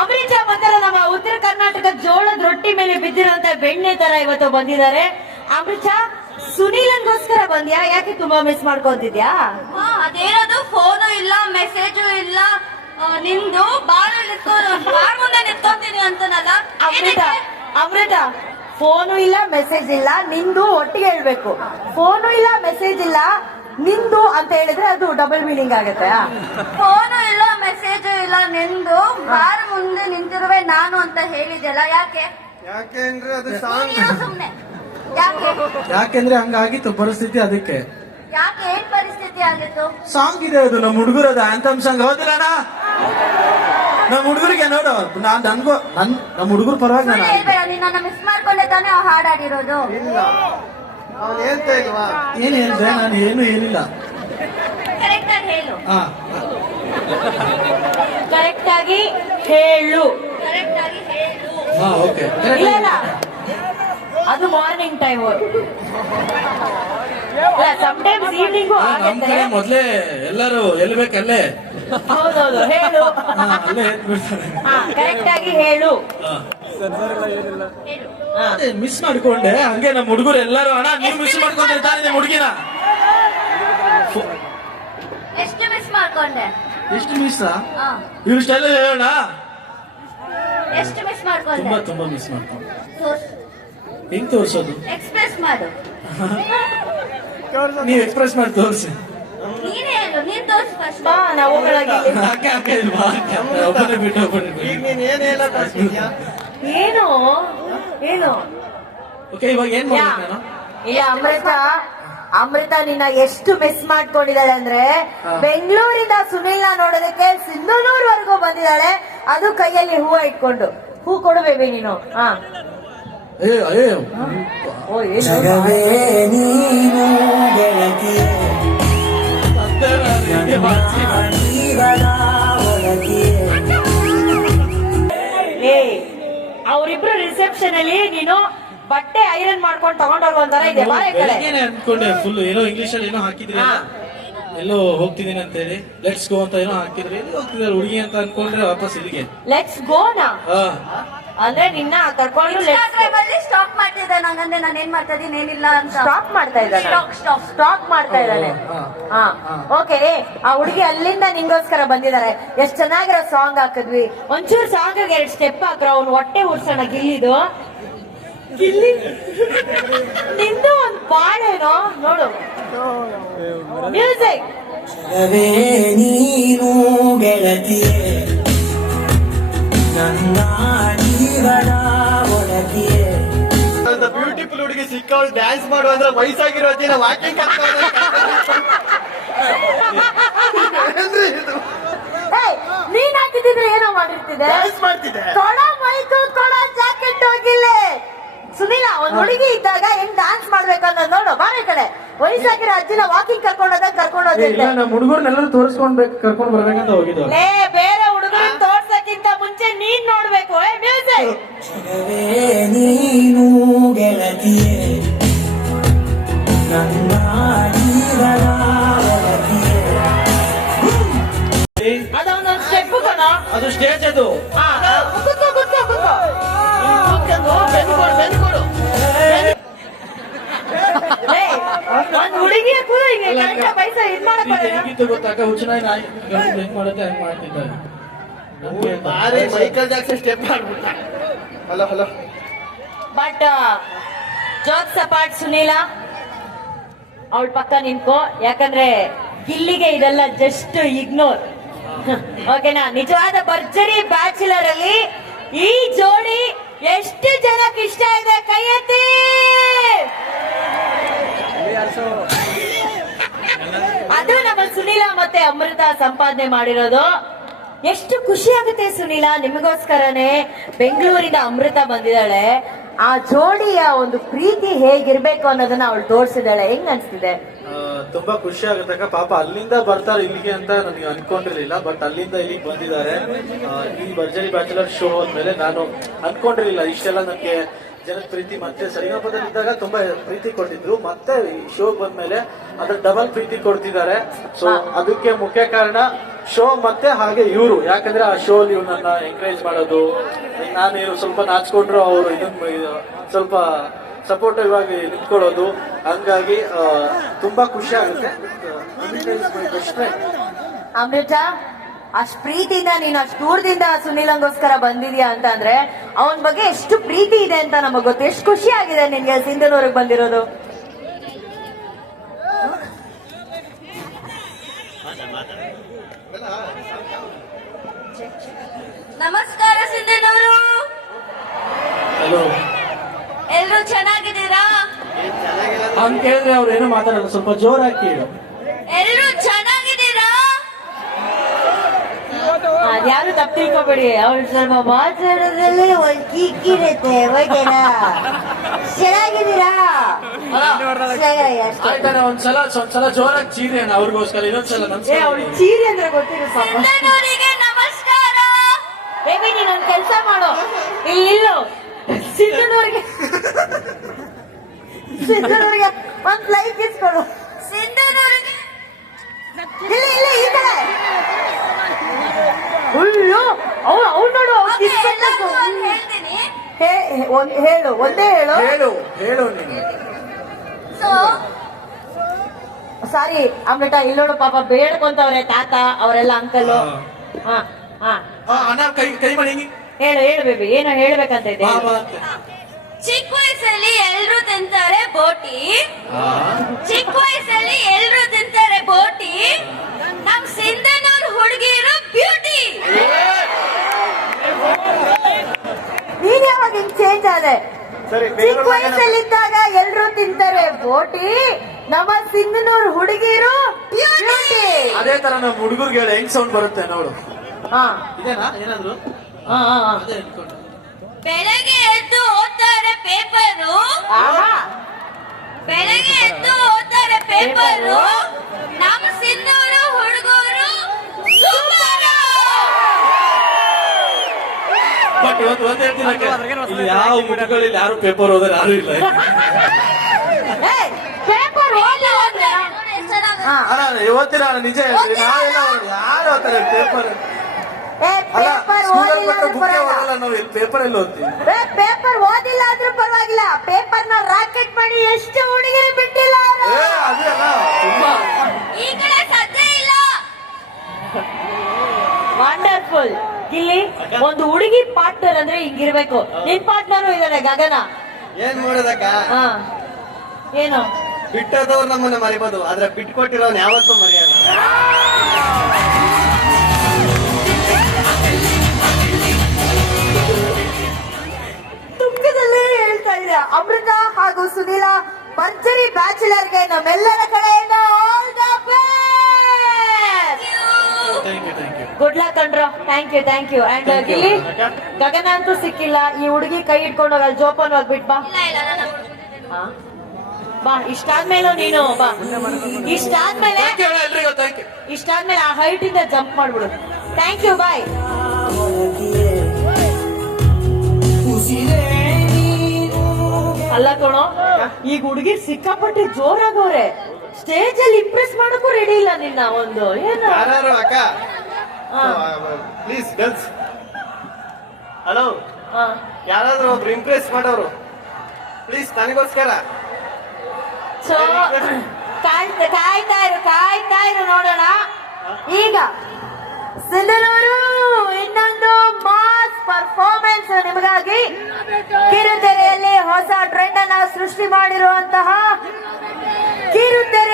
ಅಮೃತ ಒಂಥರ ನಮ್ಮ ಉತ್ತರ ಕರ್ನಾಟಕ ಜೋಳದ ರೊಟ್ಟಿ ಮೇಲೆ ಬಿದ್ದಿರುವಂತ ಬೆಣ್ಣೆ ತರ ಇವತ್ತು ಬಂದಿದ್ದಾರೆ. ಅಮೃತ ಸುನೀಲನ್ಗೋಸ್ಕರ ಬಂದ್ಯಾ? ಯಾಕೆ ತುಂಬಾ ಮಿಸ್ ಮಾಡ್ಕೊಂತಿದ್ಯಾ? ಅದೇನದು ಫೋನು ಇಲ್ಲ ಮೆಸೇಜು ಇಲ್ಲ, ನಿಮ್ದು ಬಾಳ್ ಮುಂದೆ ನಿಂತ್ಕೊಂತೀನಿ ಅಂತನಲ್ಲ. ಅಮೃತ ಫೋನು ಇಲ್ಲ ಮೆಸೇಜ್ ಇಲ್ಲ, ನಿಂದು ಒಟ್ಟಿಗೆ ಹೇಳ್ಬೇಕು. ಫೋನು ಇಲ್ಲ ಮೆಸೇಜ್ ಇಲ್ಲ ನಿಂದು ಅಂತ ಹೇಳಿದ್ರೆ ಅದು ಡಬಲ್ ಮೀನಿಂಗ್ ಆಗುತ್ತೆ. ಫೋನು ಇಲ್ಲ ಮೆಸೇಜು ಇಲ್ಲ, ನಿಂದು ಬಾರ್ ಮುಂದೆ ನಿಂತಿರುವೆ ನಾನು ಅಂತ ಹೇಳಿದ್ಯಲ್ಲ, ಯಾಕೆ? ಯಾಕೆಂದ್ರೆ ಅದು ಸುಮ್ನೆ ಯಾಕೆಂದ್ರೆ ಹಂಗಾಗಿತ್ತು ಪರಿಸ್ಥಿತಿ. ಅದಕ್ಕೆ ಯಾಕೆ? ಏನ್ ಪರಿಸ್ಥಿತಿ ಆಗಿತ್ತು? ಸಾಂಗ್ ಇದೆ, ಅದು ನಮ್ಮ ಹುಡುಗರದ ಆಂಥಮ್ ಸಾಂಗ್. ಹೌದಿಲ್ಲಣ್ಣ? ನಮ್ಮ ಹುಡುಗರಿಗೆ ನೋಡು, ನನ್ಗೂ ನಮ್ಮ ಹುಡುಗರು ಪರವಾಗಿ ನಾನು ಹೇಳ್ಬೇಡ, ನಿನ್ನ ಮಿಸ್ ಮಾಡ್ಕೊಂಡೆ ತಾನೇ ಆ ಹಾಡಾಡಿರೋದು. ಏನ್ ಹೇಳಿದೆ? ನಾನು ಏನು ಏನಿಲ್ಲ. ಕರೆಕ್ಟ್ ಆಗಿ ಹೇಳು. ಕರೆಕ್ಟ್ ಆಗಿ ಹೇಳು. ಕರೆಕ್ಟ್ ಆಗಿ ಹೇಳು. ಓಕೆ. ಇಲ್ಲ ಅದು ಮಾರ್ನಿಂಗ್ ಟೈಮ್, ಸಮ್ಟೈಮ್ಸ್ ಈವ್ನಿಂಗು ಆಗುತ್ತೆ. ಮೊದ್ಲೇ ಎಲ್ಲರೂ ಎಲ್ಲಿ ಬೇಕಲ್ಲೇ. ಹೌದೌದು, ಹೇಳು. ಅಲ್ಲೇ ಕರೆಕ್ಟ್ ಆಗಿ ಹೇಳು. ಮಿಸ್ ಮಾಡ್ಕೊಂಡೆ ಹಂಗೆ. ನಮ್ಮ ಹುಡುಗರು ಎಲ್ಲರೂ ಅಣ್ಣ ನೀವು ಮಿಸ್ ಮಾಡ್ಕೊಂಡಿರ್ತಾರೆ ನಿಮ್ಮ ಹುಡುಗಿನ. ಎಷ್ಟು ಮಿಸ್ ಮಾಡ್ಕೊಂಡೆ? ಎಷ್ಟು ಮಿಸ್? ಇವ್ರ ಸ್ಟೈಲ್ ಹೇಳೋಣ. ಎಷ್ಟು ಮಿಸ್ ಮಾಡ್ಕೊಂಡೆ? ತುಂಬಾ ತುಂಬಾ ಮಿಸ್ ಮಾಡ್ಕೊಂಡೆ. ಹೆಂಗ್ ತೋರ್ಸೋದು? ಎಕ್ಸ್ಪ್ರೆಸ್ ಮಾಡು. ನೀವ್ ಎಕ್ಸ್ಪ್ರೆಸ್ ಮಾಡಿ ತೋರಿಸಿ. ನೀನೇ ಹೇಳು, ನೀನ್ ತೋರ್ಸು ಫಸ್ಟ್. ಬಾ ನಾವು ಏನು ಏನು ಓಕೆ, ಇವಾಗ ಏನ್ ಮಾಡ್ಬೇಕು ನಾನು? ಇಲ್ಲ ಅಮೃತ ನಿನ್ನ ಎಷ್ಟು ಮಿಸ್ ಮಾಡ್ಕೊಂಡಿದ್ದಾಳೆ ಅಂದ್ರೆ, ಬೆಂಗಳೂರಿಂದ ಸುನೀಲ್ನ ನೋಡೋದಕ್ಕೆ ಸಿಂಧನೂರ್ವರೆಗೂ ಬಂದಿದ್ದಾಳೆ, ಅದು ಕೈಯಲ್ಲಿ ಹೂವ ಇಟ್ಕೊಂಡು. ಹೂ ಕೊಡು ಬೇಬಿ ನೀನು. ಜಗವೇ ನೀನು ಗೆಳತಿಯೇ, ಜೀವನ ಒಳಗಿಯೇ. ಅವರಿಬ್ರು ರಿಸೆಪ್ಷನ್ ಅಲ್ಲಿ ನೀನು ಬಟ್ಟೆ ಐರನ್ ಮಾಡ್ಕೊಂಡು ತಗೊಂಡೋಗುವಂತರ ಇದೆ. ಬಾರೆ ಕಡೆ ಅನ್ಕೊಂಡೆ ಫುಲ್ ಏನೋ ಇಂಗ್ಲಿಷ್ ಅಲ್ಲಿ ಏನೋ ಹಾಕಿದ್ರಿ, ಎಲ್ಲೋ ಹೋಗ್ತಿದೀನಿ ಅಂತ ಹೇಳಿ. ಲೆಟ್ಸ್ ಗೋ ಅಂತ ಏನೋ ಹಾಕಿದ್ರಿ, ಹೋಗ್ತಿದ್ದಾರೆ ಹುಡುಗಿ ಅಂತ ಅನ್ಕೊಂಡ್ರೆ ವಾಪಸ್ ಇಲ್ಲಿಗೆ ಲೆಟ್ಸ್ ಗೋನಾ ಅಂದ್ರೆ ನಿನ್ನ ಕರ್ಕೊಂಡು ಸ್ಟಾಪ್ ಮಾಡ್ತಿದ್ದೆ. ನಂಗಂದ್ರೆ ನಾನು ಏನ್ ಮಾಡ್ತಾ ಇದೀನಿ ಏನಿಲ್ಲ ಅಂತ ಸ್ಟಾಪ್ ಮಾಡ್ತಾ ಇದ್ದಾನೆ. ಸ್ಟಾಪ್ ಮಾಡ್ತಾ ಇದ್ದಾನೆ. ಓಕೆ, ಆ ಹುಡುಗಿ ಅಲ್ಲಿಂದ ನಿಂಗೋಸ್ಕರ ಬಂದಿದ್ದಾರೆ. ಎಷ್ಟ್ ಚೆನ್ನಾಗಿರೋ ಸಾಂಗ್ ಹಾಕಿದ್ವಿ. ಒಂಚೂರು ಸಾಂಗ್ 2 ಸ್ಟೆಪ್ ಹಾಕ್ರ. ಅವ್ನು ಹೊಟ್ಟೆ ಉಡ್ಸೋಣ. ಗಿಲ್ಲಿದು ಗಿಲ್ಲಿ ನಿಂದು ಒಂದ್ ಪಾಡೇನೋ ನೋಡು. ಮ್ಯೂಸಿಕ್. ಜಗವೇ ನೀನು ಗೆಳತಿಯೇ, ನನ್ನ ಜೀವನ ಒಳಗಿಯೇ. ಬ್ಯೂಟಿಫುಲ್ ಹುಡುಗಿ ಸಿಕ್ಕವಳು ಡ್ಯಾನ್ಸ್ ಮಾಡು ಅಂದ್ರೆ ವಯಸ್ಸಾಗಿರೋ ದಿನ ವಾಕಿಂಗ್ ನೀನ್ ಹಾಕಿದ್ರೆ ಏನೋ ಮಾಡಿರ್ತಿದೆ. ಕೊಡ ಮೈಕು, ಕೊಡ ಜಾಕೆಟ್ ಹೋಗಿಲ್ಲ. ಸುನೀಲ, ಒಂದ್ ಹುಡುಗಿ ಇದ್ದಾಗ ಹೆಂಗ್ ಡಾನ್ಸ್ ಮಾಡ್ಬೇಕು ಅನ್ನೋದು ನೋಡು. ಬಾರೆ ಕಡೆ ವಯಸ್ಸಾಗಿರೋ ಅಜ್ಜಿನ ವಾಕಿಂಗ್ ಕರ್ಕೊಂಡೋದ್ರೆ ನಮ್ಮ ಹುಡುಗರ್ನೆಲ್ಲರೂ ತೋರಿಸ್ಕೊಂಡ್ಬೇಕು, ಕರ್ಕೊಂಡ್ ಬರ್ಬೇಕಂತ ಹೋಗಿದ್ವಿ. ಬೇರೆ ಹುಡುಗರನ್ನ ತೋರ್ಸಕ್ಕಿಂತ ಮುಂಚೆ ನೀನ್ ನೋಡ್ಬೇಕು. ಮ್ಯೂಸಿಕ್. ಜಗವೇ ನೀನು ಗೆಳತಿಯೇ, ನನ್ನ ಜೀವನ ಒಳಗಿಯೇ. ಅದೊಂದೊಂದು ಸ್ಟೆಪ್ ಕಣ. ಅದು ಸ್ಟೇಜ್ ಅದು. ಕುತ್ಕೋ ಒಂದ್ ಹುಡುಗಿಯ ಕೂಡ ಹಿಂಗೆ ಪೈಸಾ ಇದ್ ಮಾಡಕ್ಕೆ ಗೊತ್ತಾಗ ಹುಚ್ಚನಾಯಿ ನಾಯಿ ಹೆಂಗ್ ಮಾಡುತ್ತೆ ಹಂಗ್ ಮಾಡ್ತಿದ್ದಾರೆ. ಮೈಕಲ್ ಜಾಕ್ಸನ್ ಸ್ಟೆಪ್ ಮಾಡ್ಬಿಟ್ಟ. Hello hello. But jokes apart, Sunila ಅವಳ ಪಕ್ಕ ನಿಂತ್ಕೋ. ಯಾಕಂದ್ರೆ ಗಿಲ್ಲಿಗೆ ಇದೆಲ್ಲ ಜಸ್ಟ್ ಇಗ್ನೋರ್. ಓಕೆನಾ? ನಿಜವಾದ ಭರ್ಜರಿ ಬ್ಯಾಚುಲರ್ ಅಲ್ಲಿ ಈ ಜೋಡಿ ಎಷ್ಟು ಜನಕ್ಕೆ ಇಷ್ಟ ಇದೆ? ಕೈ ಎತ್ತಿ. ಅದು ನಮ್ಮ ಸುನೀಲ ಮತ್ತೆ ಅಮೃತ ಸಂಪಾದನೆ ಮಾಡಿರೋದು. ಎಷ್ಟು ಖುಷಿ ಆಗುತ್ತೆ ಸುನೀಲ, ನಿಮಗೋಸ್ಕರನೇ ಬೆಂಗಳೂರಿಂದ ಅಮೃತ ಬಂದಿದ್ದಾಳೆ. ಆ ಜೋಡಿಯ ಒಂದು ಪ್ರೀತಿ ಹೇಗಿರ್ಬೇಕು ಅನ್ನೋದನ್ನ ಅವಳು ತೋರಿಸಿದಾಳೆ. ಹೆಂಗ್ ಅನ್ಸ್ತಿದೆ? ತುಂಬಾ ಖುಷಿ ಆಗುತ್ತಕ್ಕ. ಪಾಪ ಅಲ್ಲಿಂದ ಬರ್ತಾರೆ ಇಲ್ಲಿಗೆ ಅಂತ ನನಗೆ ಅನ್ಕೊಂಡಿರ್ಲಿಲ್ಲ, ಬಟ್ ಅಲ್ಲಿಂದ ಇಲ್ಲಿಗೆ ಬಂದಿದ್ದಾರೆ. ಈ ಭರ್ಜರಿ ಬ್ಯಾಚುಲರ್ ಶೋ ಹೋದ್ಮೇಲೆ ನಾನು ಅನ್ಕೊಂಡಿರ್ಲಿಲ್ಲ ಇಷ್ಟೆಲ್ಲ ನನಗೆ ಜನದ ಪ್ರೀತಿ ಮತ್ತೆ ಸರಿಗಮಪದಲ್ಲಿ ಇದ್ದಾಗ ತುಂಬಾ ಪ್ರೀತಿ ಕೊಟ್ಟಿದ್ರು, ಮತ್ತೆ ಈ ಶೋ ಬಂದ್ಮೇಲೆ ಅದ್ರ ಡಬಲ್ ಪ್ರೀತಿ ಕೊಡ್ತಿದ್ದಾರೆ. ಸೊ ಅದಕ್ಕೆ ಮುಖ್ಯ ಕಾರಣ ಶೋ ಮತ್ತೆ ಹಾಗೆ ಇವರು, ಯಾಕಂದ್ರೆ ಆ ಶೋ ಇವ್ರನ್ನ ಎಂಕರೇಜ್ ಮಾಡೋದು, ನಾನು ಸ್ವಲ್ಪ ನಾಚ್ಕೊಂಡ್ರು ಅವರು ಇದನ್ನ ಸ್ವಲ್ಪ ಸಪೋರ್ಟಿವ್ ಆಗಿ ನಿಂತ್ಕೊಳ್ಳೋದು, ಹಂಗಾಗಿ ತುಂಬಾ ಖುಷಿ ಆಗುತ್ತೆ. ಅಮೃತ, ಅಷ್ಟ್ ಪ್ರೀತಿಯಿಂದ ನೀನು ಅಷ್ಟು ದೂರದಿಂದ ಸುನಿಲಂಗೋಸ್ಕರ ಬಂದಿದ್ಯಾ ಅಂತ ಅಂದ್ರೆ ಅವನ ಬಗ್ಗೆ ಎಷ್ಟು ಪ್ರೀತಿ ಇದೆ ಅಂತ ನಮಗ್ ಗೊತ್ತು. ಎಷ್ಟು ಖುಷಿ ಆಗಿದೆ ನಿನ್ಗೆ ಸಿಂಧನೂರಿಗೆ ಬಂದಿರೋದು. ನಮಸ್ಕಾರ ಸಿಂಧನೂರು, ಹಲೋ. ಎಲ್ರು ಚೆನ್ನಾಗಿದ್ದೀರಾ? ಹಂಗ ಕೇಳಿದ್ರೆ ಅವ್ರು ಏನು ಮಾತಾಡಲ್ಲ, ಸ್ವಲ್ಪ ಜೋರಾಗಿ ಕೇಳು. ಎಲ್ರು ಚೆನ್ನಾಗಿದ್ದೀರಾ? ಯಾರು ತಪ್ಪು ತಿಳ್ಕೊಬೇಡಿ, ಅವ್ರು ಸ್ವಲ್ಪ ಮಾತಾಡೋದ್ರಲ್ಲಿ ಒಂದ್ ಕಿಕ್ಕಿರುತ್ತೆ. ಓಕೆನಾ? ಚೆನ್ನಾಗಿದ್ದೀರಾ? ಆಯ್ತಾನೆ, ಒಂದ್ಸಲ ಜೋರಾಗಿ ಚೀರಿ ಅಣ್ಣ ಅವ್ರಿಗೋಸ್ಕರ, ಇನ್ನೊಂದ್ಸಲ ನಮಸ್ಕಾರ. ಅವ್ಳು ಚೀರಿ ಅಂದ್ರೆ ಗೊತ್ತಿರು ಪಾಪ. ಸಿಂಧನೂರಿಗೆ ನಮಸ್ಕಾರ. ಬೇಬಿ ನೀನೊಂದ್ ಕೆಲ್ಸ ಮಾಡು, ಇಲ್ಲಿಲ್ಲು ಸಿಂಧನೂರಿಗೆ ಒಂದ್ ಲೈಕ್ ಇಸ್ಕೊಡು. ಸಿಂಧನೂರಿಗೆ ಇಲ್ಲ ಈ ಕಡೆ. ಅಯ್ಯೋ ಅವ್ನು ನೋಡು, ಓಕೆ, ಎಲ್ಲರಿಗೂ ಒಂದ್ ಹೇಳ್ತೀನಿ. ಹೇಳು, ಒಂದೇ ಹೇಳು. ಹೇಳು ನೀನು. ಸೊ ಸಾರಿ ಅಮೃತ, ಇಲ್ಲಿ ನೋಡು ಪಾಪ ಬೇಡ್ಕೊಂತವ್ರೆ ತಾತ ಅವರೆಲ್ಲ ಅಂಕಲ್. ಹಾ ಹಾ ಅಣ್ಣ ಕೈ ಮಾಡಿ ಹಿಂಗೆ ಹೇಳು ಬೇಬಿ, ಏನೋ ಹೇಳ್ಬೇಕಂತ ಇದೆ. ಚಿಕ್ಕ ವಯಸ್ಸಲ್ಲಿ ಎಲ್ರು ತಿಂತಾರೆ ಬೋಟಿ, ಚಿಕ್ಕ ವಯಸ್ಸಲ್ಲಿ ಎಲ್ರು ತಿಂತಾರೆ ಬೋಟಿ, ನಮ್ ಸಿಂಧನೂರ್ ಹುಡುಗಿರು ಬ್ಯೂಟಿ. ನೀನ್ ಯಾವಾಗ ಹಿಂಗ್ ಚೇಂಜ್ ಆದೆ? ಸರಿ, ಚಿಕ್ಕ ವಯಸ್ಸಲ್ಲಿದ್ದಾಗ ಎಲ್ರು ತಿಂತಾರೆ ಬೋಟಿ, ನಮ್ಮ ಸಿಂಧನೂರ್ ಹುಡುಗಿರು ಬ್ಯೂಟಿ. ಅದೇ ತರ ನಮ್ಮ ಹುಡುಗರಿಗೆ ಹೇಳಿ ಹೆಂಗ್ ಸೌಂಡ್ ಬರುತ್ತೆ ನೋಡು. ಹಾ ಇದೇನಾ ಏನಾದ್ರು? ಹಾ ಹಾ ಅದೇ ಅನ್ಕೊಂಡು. ಬೆಳಗ್ಗೆ ಎದ್ದು ಓದ್ತಾರೆ ಪೇಪರು, ಬೆಳಗ್ಗೆ ಎದ್ದು ಓದ್ತಾರೆ ಪೇಪರು, ನಮ್ಮ ಸಿಂಧೂರು ಹುಡುಗರು ಸೂಪರ್. ಬಟ್ ಇವತ್ತು ಒಂದ್ ಹೇಳ್ತೀನಿ, ಇಲ್ಲಿ ಯಾವ ಮುಖಗಳಲ್ಲಿ ಯಾರು ಪೇಪರ್ ಓದೋರು ಯಾರು ಇಲ್ಲ. ಪೇಪರ್ ಓದಿ ಹೋದ್ರೆ ಅಲ್ಲ ಇವತ್ತಿನ ನಿಜ ಹೇಳ್ತೀನಿ, ನಾವೆಲ್ಲ ಯಾರು ಓದ್ತಾರೆ ಪೇಪರ್? ಅಲ್ಲ ಪೇಪರ್ ಸ್ಕೂಲಲ್ಲಿ ಓದಿಲ್ಲ ಕೊಟ್ಟ ಅಂದ್ರೂ ಬುಕ್ ಪರವಾಗಿಲ್ಲ. ಓದಲ್ಲ ನಾವು, ಇಲ್ಲಿ ಪೇಪರ್ ಎಲ್ಲ ಓದ್ತೀವಿ. ಪೇಪರ್ ಓದಿಲ್ಲ ಆದ್ರೂ ಪರವಾಗಿಲ್ಲ, ಪೇಪರ್ ನ ರಾಕೆಟ್ ಮಾಡಿ ಎಷ್ಟು ಹುಡುಗಿರು ಬಿಟ್ಟಿಲ್ಲ ಅವ್ರು. ಅದೇ ಅಲ್ಲ ತುಂಬಾ ಈ ಕಡೆ ಸದ್ಯ ಇಲ್ಲ. ವಂಡರ್ಫುಲ್. ಇಲ್ಲಿ ಒಂದು ಹುಡುಗಿ ಪಾರ್ಟ್ನರ್ ಅಂದ್ರೆ ಹಿಂಗಿರ್ಬೇಕು. ನಿನ್ ಪಾರ್ಟ್ನರು ಇದಾರೆ ಗಗನ. ಏನ್ ಮಾಡೋದಕ್ಕ, ಹಾ ಏನು ಬಿಟ್ಟದವ್ರು ನಮ್ಮನ್ನ ಮರಿಬೋದು, ಆದ್ರೆ ಬಿಟ್ಕೊಟ್ಟಿರೋನ್ ಯಾವತ್ತೂ ಮರೆಯಲ್ಲ. ದುಃಖದಲ್ಲೇ ಹೇಳ್ತಾ ಇದೆ ಅಮೃತ ಹಾಗೂ ಸುನೀಲ ಭರ್ಜರಿ ಬ್ಯಾಚುಲರ್ಗೆ ನಮ್ಮೆಲ್ಲರ ಕಡೆಯಿಂದ all the best. Thank you. Good luck ಕಂಡ್ರೋ. Thank you and Gilli Gagana ಅಂತೂ ಸಿಕ್ಕಿಲ್ಲ. ಈ ಹುಡುಗಿ ಕೈ ಇಟ್ಕೊಂಡು ಹೋಗಲ್ಲ, ಜೋಪಾನ ಹೋಗ್ಬಿಟ್ ಬಾ. ಇಲ್ಲ ನಾನು ಹಾ? ಬಾ, ಇಷ್ಟಾದ್ಮೇಲೆ ನೀನು ಬಾ. ಇಷ್ಟಾದ್ಮೇಲೆ ಎಲ್ರಿಗೂ ಥ್ಯಾಂಕ್ ಯು. ಇಷ್ಟಾದ್ಮೇಲೆ ಆ ಹೈಟ್ ಇಂದ ಜಂಪ್ ಮಾಡ್ಬಿಡು. ಥ್ಯಾಂಕ್ ಯು, ಬಾಯ್. ಉಸಿರೇ ನೀನು ಅಲ್ಲ ಕಣೋ, ಈಗ ಹುಡುಗಿ ಸಿಕ್ಕಾಪಟ್ಟೆ ಜೋರಾಗವ್ರೆ. ಸ್ಟೇಜ್ ಅಲ್ಲಿ ಇಂಪ್ರೆಸ್ ಮಾಡಕ್ಕೂ ರೆಡಿ ಇಲ್ಲ ನಿನ್ನ ಒಂದು ಏನು. ಯಾರು ಅಕ್ಕ? ಹಾ. ಪ್ಲೀಸ್ ಗರ್ಲ್ಸ್, ಹಲೋ, ಹಾ. ಯಾರಾದ್ರೂ ಒಬ್ರು ಇಂಪ್ರೆಸ್ ಮಾಡೋರು ಪ್ಲೀಸ್ ನನಗೋಸ್ಕರ. ಸೊ ಕಾಯ್ತಾ ಇರು ನೋಡೋಣ. ಈಗ ಸಿಂಧನೂರು ಇನ್ನೊಂದು ಮಾಸ್ ಪರ್ಫಾರ್ಮೆನ್ಸ್ ನಿಮಗಾಗಿ ಕಿರುತೆರೆಯಲ್ಲಿ ಹೊಸ ಟ್ರೆಂಡ್ ಅನ್ನ ಸೃಷ್ಟಿ ಮಾಡಿರುವಂತಹ ಕಿರುತೆರೆ